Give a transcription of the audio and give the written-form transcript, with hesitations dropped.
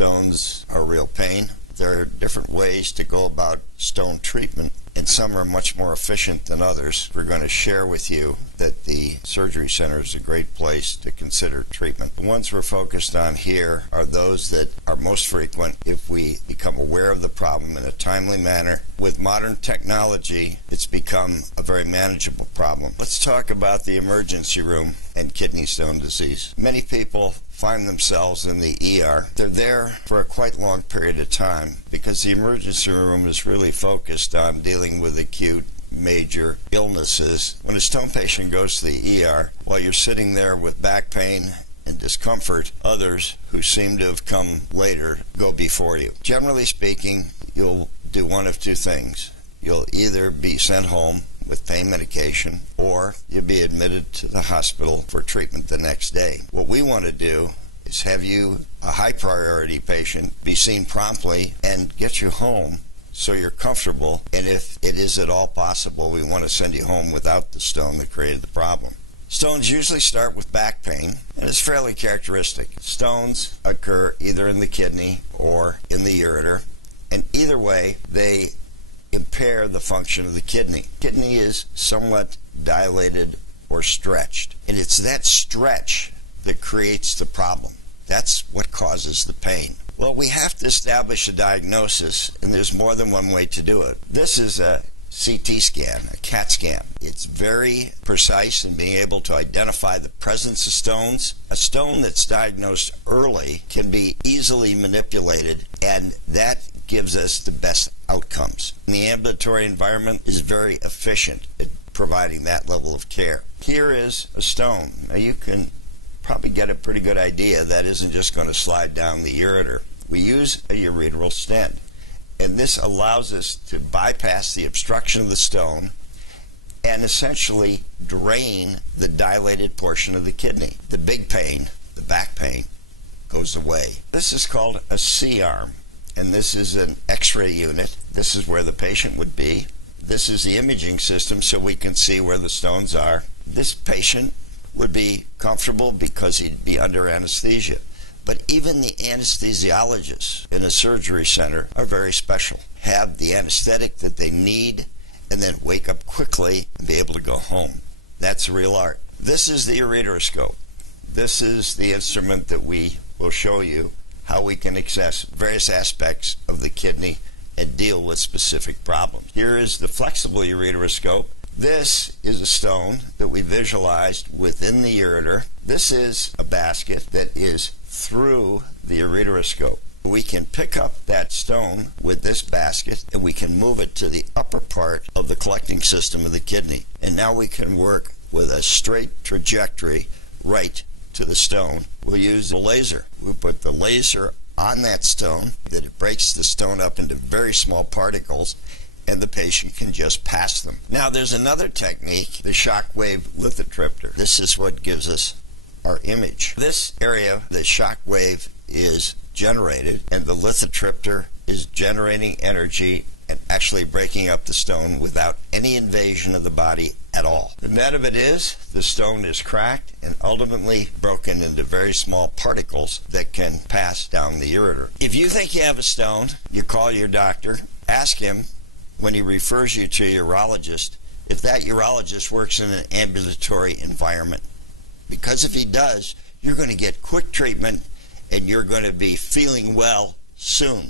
stones are real pain. There are different ways to go about stone treatment, and some are much more efficient than others. We're going to share with you that the surgery center is a great place to consider treatment. The ones we're focused on here are those that are most frequent if we become aware of the problem in a timely manner. With modern technology, it's become a very manageable problem. Let's talk about the emergency room and kidney stone disease. Many people find themselves in the ER. They're there for a quite long period of time because the emergency room is really focused on dealing with acute major illnesses. When a stone patient goes to the ER, while you're sitting there with back pain and discomfort, others who seem to have come later go before you. Generally speaking, you'll do one of two things. You'll either be sent home with pain medication, or you'll be admitted to the hospital for treatment the next day. What we want to do is have you, a high priority patient, be seen promptly and get you home so you're comfortable, and if it is at all possible, we want to send you home without the stone that created the problem. Stones usually start with back pain, and it's fairly characteristic. Stones occur either in the kidney or in the ureter, and either way, they impair the function of the kidney. Kidney is somewhat dilated or stretched, and it's that stretch that creates the problem. That's what causes the pain. Well, we have to establish a diagnosis, and there's more than one way to do it. This is a CT scan, a CAT scan. It's very precise in being able to identify the presence of stones. A stone that's diagnosed early can be easily manipulated, and that gives us the best outcomes. And the ambulatory environment is very efficient at providing that level of care. Here is a stone. Now you can probably get a pretty good idea that isn't just going to slide down the ureter. We use a ureteral stent, and this allows us to bypass the obstruction of the stone and essentially drain the dilated portion of the kidney. The big pain, the back pain, goes away. This is called a C-arm, and this is an X-ray unit. This is where the patient would be. This is the imaging system so we can see where the stones are. This patient would be comfortable because he'd be under anesthesia. But even the anesthesiologists in a surgery center are very special. Have the anesthetic that they need and then wake up quickly and be able to go home. That's real art. This is the Ureter Scope. This is the instrument that we will show you how we can access various aspects of the kidney and deal with specific problems. Here is the flexible Ureter Scope. This is a stone that we visualized within the ureter. This is a basket that is through the Ureter Scope. We can pick up that stone with this basket and we can move it to the upper part of the collecting system of the kidney. And now we can work with a straight trajectory right to the stone. We'll use a laser. We put the laser on that stone, that it breaks the stone up into very small particles, and the patient can just pass them. Now there's another technique, the shockwave lithotripter. This is what gives us our image. This area, the shockwave is generated, and the lithotripter is generating energy and actually breaking up the stone without any invasion of the body at all. The net of it is the stone is cracked and ultimately broken into very small particles that can pass down the ureter. If you think you have a stone, you call your doctor, ask him when he refers you to a urologist if that urologist works in an ambulatory environment. Because if he does, you're going to get quick treatment and you're going to be feeling well soon.